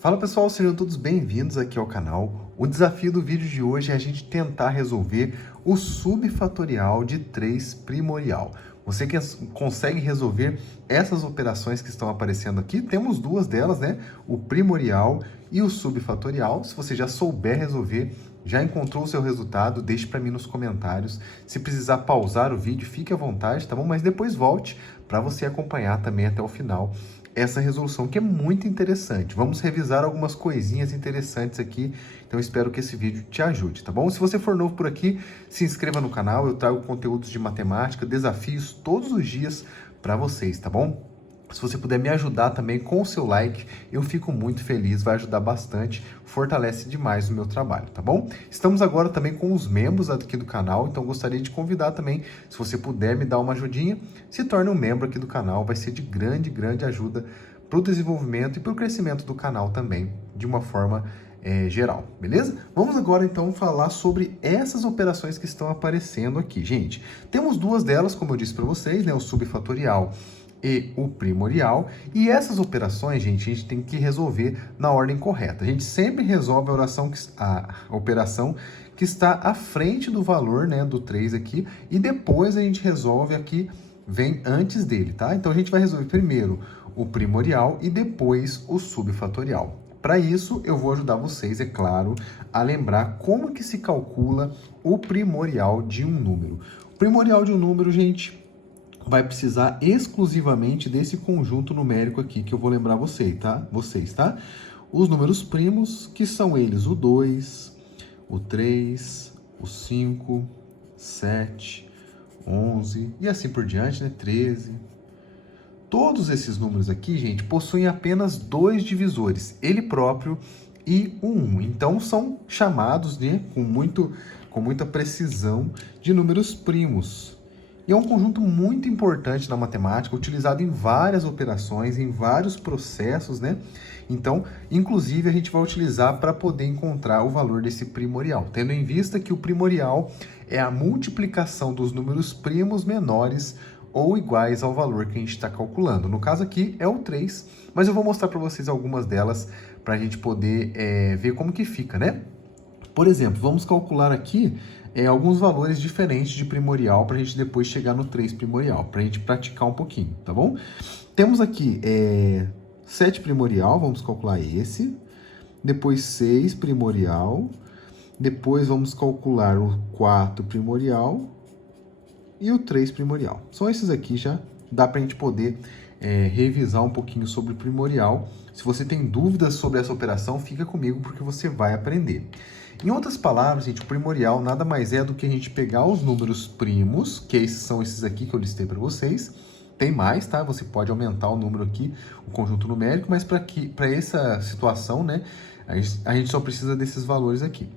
Fala pessoal, sejam todos bem-vindos aqui ao canal. O desafio do vídeo de hoje é a gente tentar resolver o subfatorial de 3 primorial. Você que consegue resolver essas operações que estão aparecendo aqui, temos duas delas, né? O primorial e o subfatorial. Se você já souber resolver, já encontrou o seu resultado, deixe para mim nos comentários. Se precisar pausar o vídeo, fique à vontade, tá bom? Mas depois volte para você acompanhar também até o final essa resolução, que é muito interessante. Vamos revisar algumas coisinhas interessantes aqui, então espero que esse vídeo te ajude, tá bom? Se você for novo por aqui, se inscreva no canal, eu trago conteúdos de matemática, desafios todos os dias para vocês, tá bom? Se você puder me ajudar também com o seu like, eu fico muito feliz, vai ajudar bastante, fortalece demais o meu trabalho, tá bom? Estamos agora também com os membros aqui do canal, então gostaria de convidar também, se você puder me dar uma ajudinha, se torne um membro aqui do canal, vai ser de grande ajuda para o desenvolvimento e para o crescimento do canal também, de uma forma geral, beleza? Vamos agora então falar sobre essas operações que estão aparecendo aqui, gente. Temos duas delas, como eu disse para vocês, né? O subfatorial e o primorial, e essas operações, gente, a gente tem que resolver na ordem correta. A gente sempre resolve a operação que está à frente do valor, né, do 3 aqui, e depois a gente resolve aqui, vem antes dele, tá? Então a gente vai resolver primeiro o primorial e depois o subfatorial. Para isso, eu vou ajudar vocês, é claro, a lembrar como que se calcula o primorial de um número. O primorial de um número, gente, vai precisar exclusivamente desse conjunto numérico aqui, que eu vou lembrar vocês, tá? Os números primos, que são eles o 2, o 3, o 5, 7, 11 e assim por diante, né? 13. Todos esses números aqui, gente, possuem apenas dois divisores, ele próprio e o 1. Então, são chamados, né, com muita precisão de números primos. E é um conjunto muito importante na matemática, utilizado em várias operações, em vários processos, né? Então, inclusive, a gente vai utilizar para poder encontrar o valor desse primorial, tendo em vista que o primorial é a multiplicação dos números primos menores ou iguais ao valor que a gente está calculando. No caso aqui é o 3, mas eu vou mostrar para vocês algumas delas para a gente poder ver como que fica, né? Por exemplo, vamos calcular aqui alguns valores diferentes de primorial para a gente depois chegar no 3 primorial, para a gente praticar um pouquinho, tá bom? Temos aqui 7 primorial, vamos calcular esse, depois 6 primorial, depois vamos calcular o 4 primorial e o 3 primorial. Só esses aqui já dá para a gente poder revisar um pouquinho sobre o primorial. Se você tem dúvidas sobre essa operação, fica comigo porque você vai aprender. Em outras palavras, gente, o primorial nada mais é do que a gente pegar os números primos, que são esses aqui que eu listei para vocês. Tem mais, tá? Você pode aumentar o número aqui, o conjunto numérico, mas para essa situação, né, a gente só precisa desses valores aqui.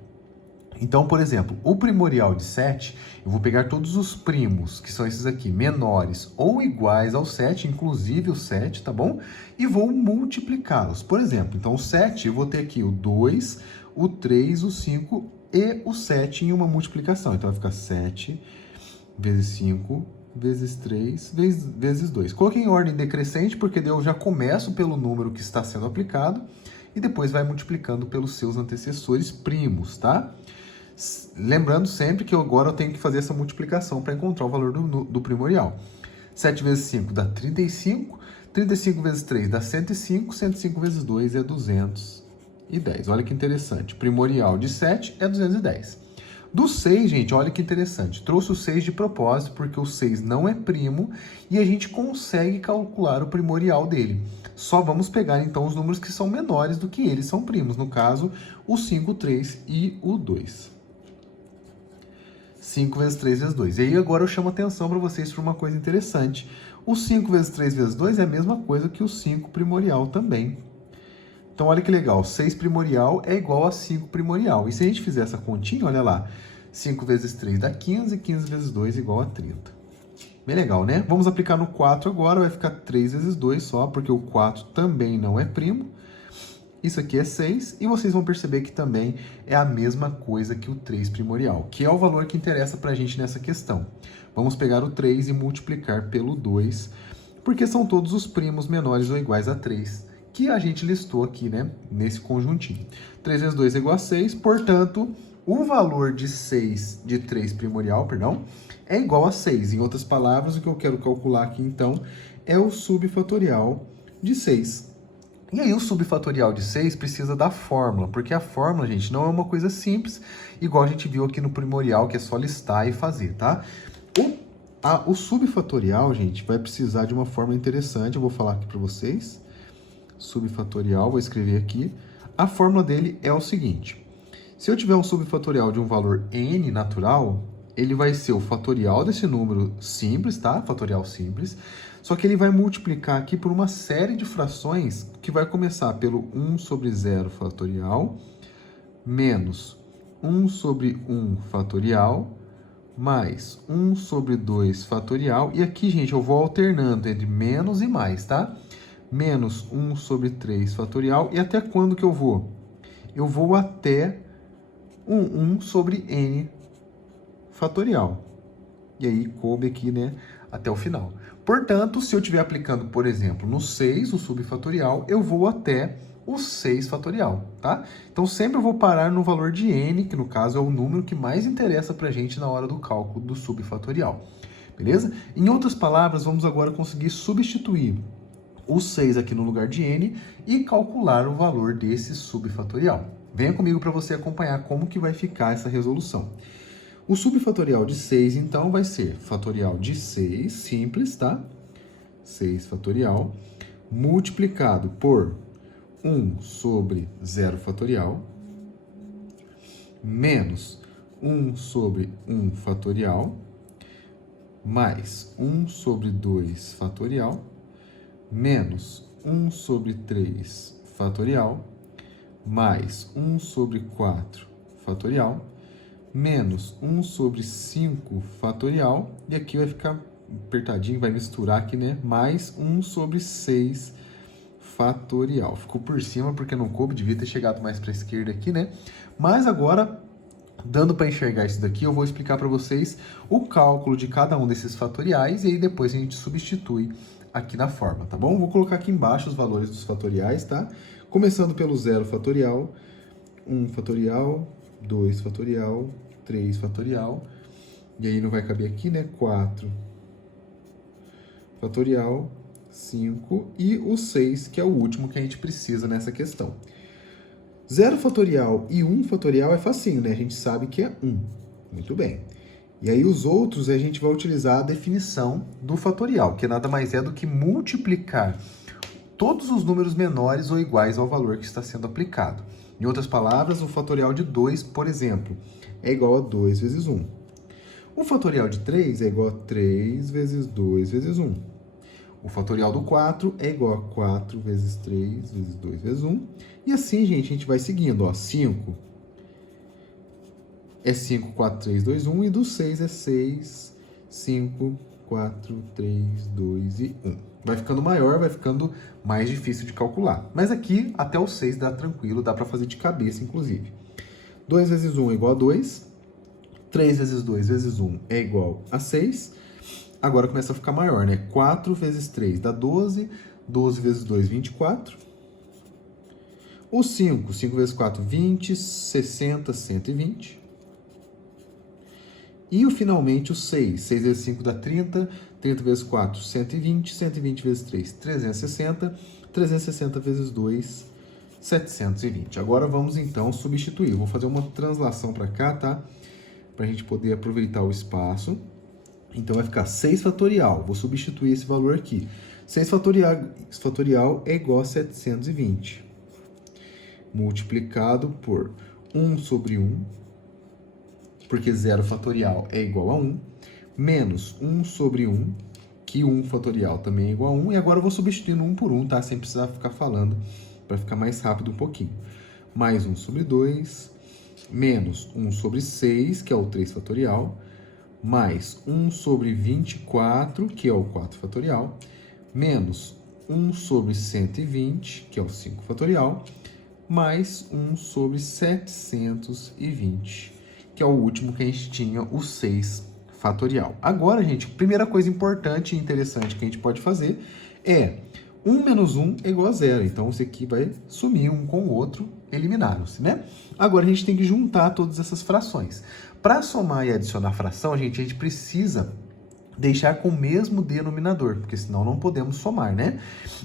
Então, por exemplo, o primorial de 7, eu vou pegar todos os primos, que são esses aqui, menores ou iguais ao 7, inclusive o 7, tá bom? E vou multiplicá-los. Por exemplo, então o 7, eu vou ter aqui o 2, o 3, o 5 e o 7 em uma multiplicação. Então vai ficar 7 vezes 5 vezes 3 vezes 2. Coloquei em ordem decrescente, porque eu já começo pelo número que está sendo aplicado e depois vai multiplicando pelos seus antecessores primos, tá? Lembrando sempre que agora eu tenho que fazer essa multiplicação para encontrar o valor do primorial. 7 vezes 5 dá 35, 35 vezes 3 dá 105, 105 vezes 2 é 210. Olha que interessante, primorial de 7 é 210. Do 6, gente, olha que interessante, trouxe o 6 de propósito, porque o 6 não é primo, e a gente consegue calcular o primorial dele. Só vamos pegar, então, os números que são menores do que eles são primos, no caso, o 5, o 3 e o 2. 5 vezes 3 vezes 2. E aí agora eu chamo a atenção para vocês para uma coisa interessante. O 5 vezes 3 vezes 2 é a mesma coisa que o 5 primorial também. Então olha que legal, 6 primorial é igual a 5 primorial. E se a gente fizer essa continha, olha lá, 5 vezes 3 dá 15, 15 vezes 2 igual a 30. Bem legal, né? Vamos aplicar no 4 agora, vai ficar 3 vezes 2 só, porque o 4 também não é primo. Isso aqui é 6, e vocês vão perceber que também é a mesma coisa que o 3 primorial, que é o valor que interessa para a gente nessa questão. Vamos pegar o 3 e multiplicar pelo 2, porque são todos os primos menores ou iguais a 3 que a gente listou aqui, né, nesse conjuntinho. 3 vezes 2 é igual a 6, portanto, o valor de 6, de 3 primorial, perdão, é igual a 6. Em outras palavras, o que eu quero calcular aqui, então, é o subfatorial de 6. E aí o subfatorial de 6 precisa da fórmula, porque a fórmula, gente, não é uma coisa simples, igual a gente viu aqui no primorial, que é só listar e fazer, tá? O subfatorial, gente, vai precisar de uma fórmula interessante, eu vou falar aqui para vocês. Subfatorial, vou escrever aqui. A fórmula dele é o seguinte: se eu tiver um subfatorial de um valor n natural, ele vai ser o fatorial desse número simples, tá? Fatorial simples. Só que ele vai multiplicar aqui por uma série de frações que vai começar pelo 1 sobre 0 fatorial, menos 1 sobre 1 fatorial, mais 1 sobre 2 fatorial. E aqui, gente, eu vou alternando entre menos e mais, tá? Menos 1 sobre 3 fatorial. E até quando que eu vou? Eu vou até 1 sobre n fatorial. E aí, coube aqui, né, até o final. Portanto, se eu estiver aplicando, por exemplo, no 6, o subfatorial, eu vou até o 6 fatorial, tá? Então, sempre eu vou parar no valor de n, que no caso é o número que mais interessa pra gente na hora do cálculo do subfatorial. Beleza? Em outras palavras, vamos agora conseguir substituir o 6 aqui no lugar de n e calcular o valor desse subfatorial. Venha comigo para você acompanhar como que vai ficar essa resolução. O subfatorial de 6, então, vai ser fatorial de 6, simples, tá? 6 fatorial, multiplicado por 1 sobre 0 fatorial, menos 1 sobre 1 fatorial, mais 1 sobre 2 fatorial, menos 1 sobre 3 fatorial, mais 1 sobre 4 fatorial, menos 1 sobre 5 fatorial, e aqui vai ficar apertadinho, vai misturar aqui, né? Mais 1 sobre 6 fatorial. Ficou por cima porque não coube, devia ter chegado mais para a esquerda aqui, né? Mas agora, dando para enxergar isso daqui, eu vou explicar para vocês o cálculo de cada um desses fatoriais e aí depois a gente substitui aqui na forma, tá bom? Vou colocar aqui embaixo os valores dos fatoriais, tá? Começando pelo 0 fatorial, 1 fatorial, 2 fatorial, 3 fatorial, e aí não vai caber aqui, né? 4 fatorial, 5 e o 6, que é o último que a gente precisa nessa questão. 0 fatorial e 1 fatorial é facinho, né? A gente sabe que é 1. Muito bem. E aí os outros a gente vai utilizar a definição do fatorial, que nada mais é do que multiplicar todos os números menores ou iguais ao valor que está sendo aplicado. Em outras palavras, o fatorial de 2, por exemplo, é igual a 2 vezes 1. O fatorial de 3 é igual a 3 vezes 2 vezes 1. O fatorial do 4 é igual a 4 vezes 3 vezes 2 vezes 1. E assim, gente, a gente vai seguindo. Ó, 5 é 5, 4, 3, 2, 1. E do 6 é 6, 5, 4, 3, 2 e 1. Vai ficando maior, vai ficando mais difícil de calcular. Mas aqui, até o 6 dá tranquilo, dá para fazer de cabeça, inclusive. 2 vezes 1 é igual a 2. 3 vezes 2 vezes 1 é igual a 6. Agora começa a ficar maior, né? 4 vezes 3 dá 12. 12 vezes 2, 24. O 5, 5 vezes 4, 20. 60, 120. E finalmente o 6. 6 vezes 5 dá 30. 30 vezes 4, 120. 120 vezes 3, 360. 360 vezes 2, 720. Agora vamos então substituir. Eu vou fazer uma translação para cá, tá? Para a gente poder aproveitar o espaço. Então vai ficar 6 fatorial. Vou substituir esse valor aqui. 6 fatorial é igual a 720. Multiplicado por 1 sobre 1. Porque 0 fatorial é igual a 1. Menos 1 sobre 1. Que 1 fatorial também é igual a 1. E agora eu vou substituindo 1 por 1, tá? Sem precisar ficar falando. Para ficar mais rápido um pouquinho. Mais 1 sobre 2. Menos 1 sobre 6, que é o 3 fatorial. Mais 1 sobre 24, que é o 4 fatorial, menos 1 sobre 120, que é o 5 fatorial, mais 1 sobre 720, que é o último que a gente tinha, o 6 fatorial. Agora, gente, a primeira coisa importante e interessante que a gente pode fazer é 1 menos 1 é igual a 0. Então, isso aqui vai sumir um com o outro, eliminaram-se, né? Agora, a gente tem que juntar todas essas frações. Para somar e adicionar fração, a gente precisa deixar com o mesmo denominador, porque senão não podemos somar, né?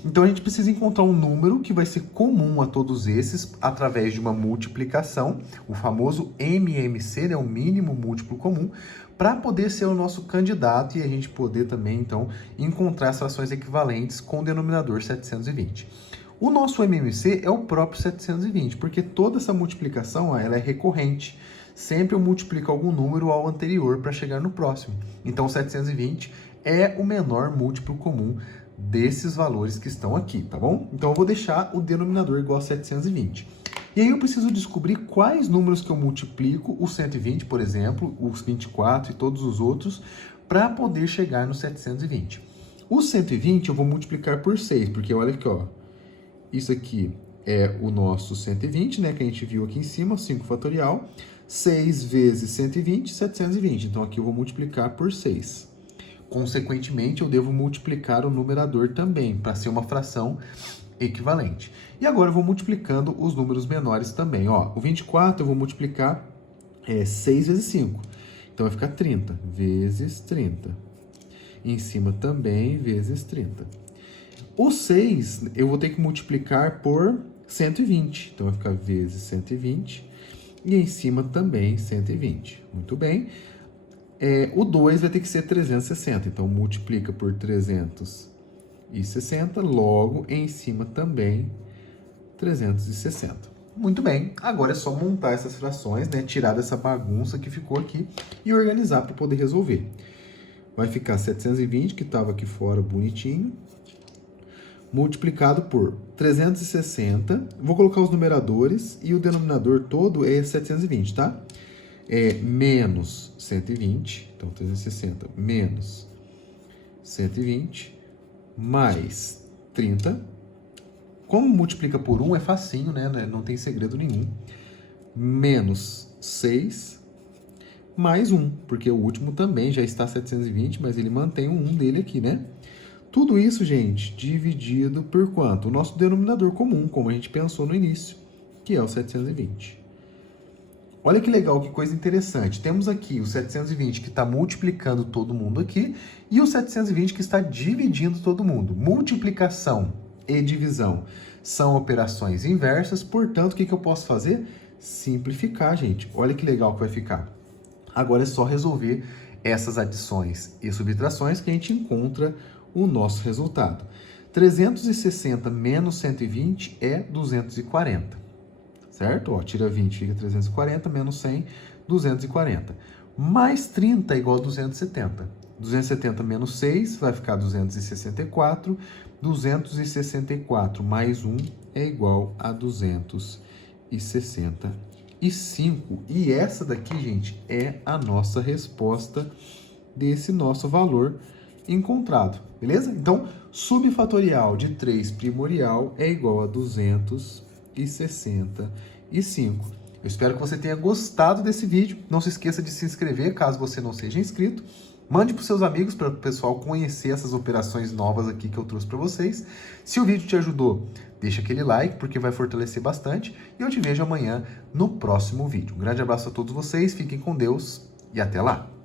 Então, a gente precisa encontrar um número que vai ser comum a todos esses através de uma multiplicação, o famoso MMC, né? O mínimo múltiplo comum, para poder ser o nosso candidato e a gente poder também, então, encontrar as frações equivalentes com o denominador 720. O nosso MMC é o próprio 720, porque toda essa multiplicação ela é recorrente. Sempre eu multiplico algum número ao anterior para chegar no próximo. Então, 720 é o menor múltiplo comum desses valores que estão aqui, tá bom? Então, eu vou deixar o denominador igual a 720. E aí eu preciso descobrir quais números que eu multiplico, o 120, por exemplo, os 24 e todos os outros, para poder chegar no 720. O 120 eu vou multiplicar por 6, porque olha aqui, ó, isso aqui é o nosso 120, né, que a gente viu aqui em cima, 5 fatorial. 6 vezes 120, 720. Então, aqui eu vou multiplicar por 6. Consequentemente, eu devo multiplicar o numerador também, para ser uma fração equivalente. E agora eu vou multiplicando os números menores também. Ó, o 24 eu vou multiplicar 6 vezes 5. Então, vai ficar 30 vezes 30. E em cima também vezes 30. O 6 eu vou ter que multiplicar por 120. Então, vai ficar vezes 120. E em cima também 120. Muito bem. O 2 vai ter que ser 360. Então, multiplica por 360. Logo, em cima também 360. Muito bem. Agora é só montar essas frações, né? Tirar dessa bagunça que ficou aqui e organizar para poder resolver. Vai ficar 720, que estava aqui fora bonitinho, multiplicado por 360. Vou colocar os numeradores e o denominador todo é 720, tá? Menos 120, então 360 menos 120, mais 30. Como multiplica por 1 é facinho, né? Não tem segredo nenhum. Menos 6, mais 1, porque o último também já está 720, mas ele mantém o 1 dele aqui, né? Tudo isso, gente, dividido por quanto? O nosso denominador comum, como a gente pensou no início, que é o 720. Olha que legal, que coisa interessante. Temos aqui o 720 que está multiplicando todo mundo aqui e o 720 que está dividindo todo mundo. Multiplicação e divisão são operações inversas, portanto, o que eu posso fazer? Simplificar, gente. Olha que legal que vai ficar. Agora é só resolver essas adições e subtrações que a gente encontra o nosso resultado. 360 menos 120 é 240, certo? Ó, tira 20, fica 340, menos 100, 240. Mais 30 é igual a 270. 270 menos 6 vai ficar 264. 264 mais 1 é igual a 265. E essa daqui, gente, é a nossa resposta desse nosso valor encontrado, beleza? Então, subfatorial de 3 primorial é igual a 265. Eu espero que você tenha gostado desse vídeo. Não se esqueça de se inscrever, caso você não seja inscrito. Mande para os seus amigos, para o pessoal conhecer essas operações novas aqui que eu trouxe para vocês. Se o vídeo te ajudou, deixa aquele like, porque vai fortalecer bastante. E eu te vejo amanhã no próximo vídeo. Um grande abraço a todos vocês, fiquem com Deus e até lá!